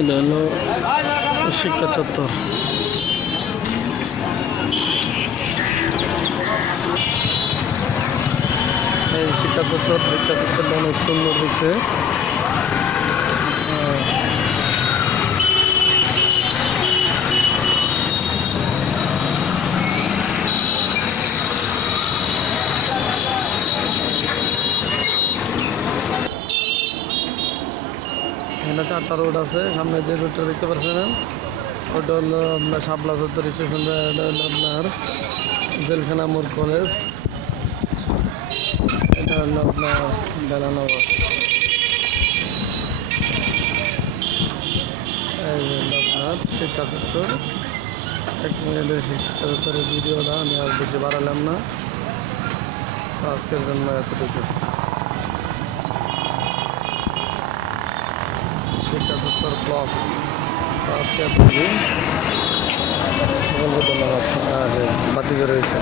এটা হলো শিক্ষা চত্বর। এই শিক্ষা চত্বর শিক্ষা চত্বরটা অনেক সুন্দর দেখতে এখানে চারটা রোড আছে, সামনে যে রোডটা দেখতে পাচ্ছেন, ওটা হলো আপনার শাপলা চত্বর স্টেশন আপনার জেলখানা মোড় কলেজ, এটা হলো আপনার বেলানগর আপনার শিক্ষা চত্বর। এক মিনিটের শিক্ষা চত্বরের ভিডিওটা আমি আর বেশি বাড়ালাম না। আজকের জন্য এতটুকু শিক্ষা চত্বর ব্লক। আজকে ধন্যবাদ আর বাতিল রয়েছে।